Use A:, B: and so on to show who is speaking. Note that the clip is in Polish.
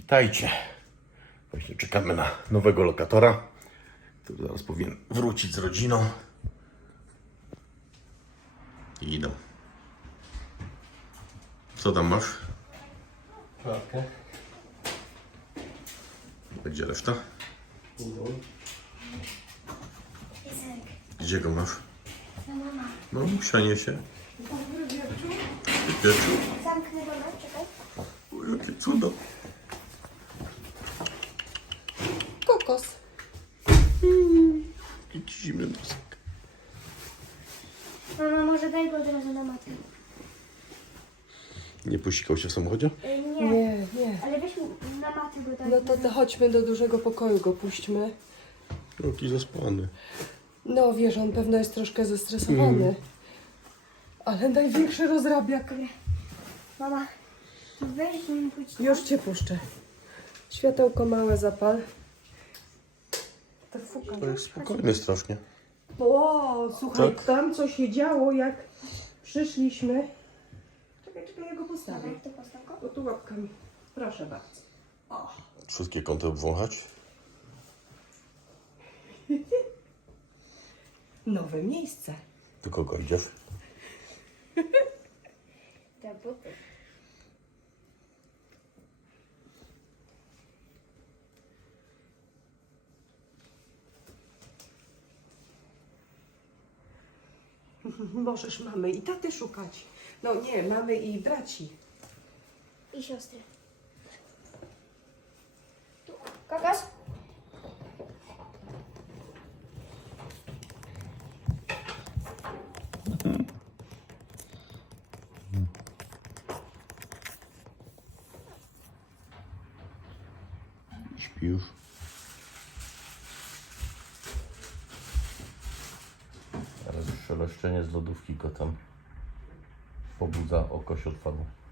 A: Witajcie. Właśnie czekamy na nowego lokatora, który zaraz powinien wrócić z rodziną. I idą. Co tam masz?
B: Klatkę.
A: Będzie reszta?
C: Piesek.
A: Gdzie go masz?
C: No mama.
A: No, sianie się. Wieczór.
C: Zamknę go, czekaj.
A: O, jakie cudo.
D: Kokos.
A: Jaki zimny nosek.
C: Mama, może daj go od razu na matkę.
A: Nie posikał się w samochodzie?
C: Nie.
D: Nie.
C: Ale weź na matę go daj.
D: No to chodźmy do dużego pokoju, go puśćmy.
A: Jaki zaspany.
D: No wiesz, on pewno jest troszkę zestresowany. Ale największy rozrabiak.
C: Mama, weź mi pójdź.
D: Już cię puszczę. Światełko małe zapal. To fuka.
A: To jest spokojny strasznie.
D: O, słuchaj,
A: Tak?
D: tam co się działo, jak przyszliśmy. Czekaj, ja go postawię.
C: Dawaj, to postaw go.
D: O, tu łapkami. Proszę bardzo.
A: Wszystkie kąty obwąchać.
D: Nowe miejsce.
A: Do kogo idziesz?
C: Te buty.
D: Możesz mamy i taty szukać. No nie, mamy i braci.
C: I siostry. Tu. Kokos?
A: Śpi już. Teraz szeleszczenie z lodówki go tam pobudza, oko się odpadło.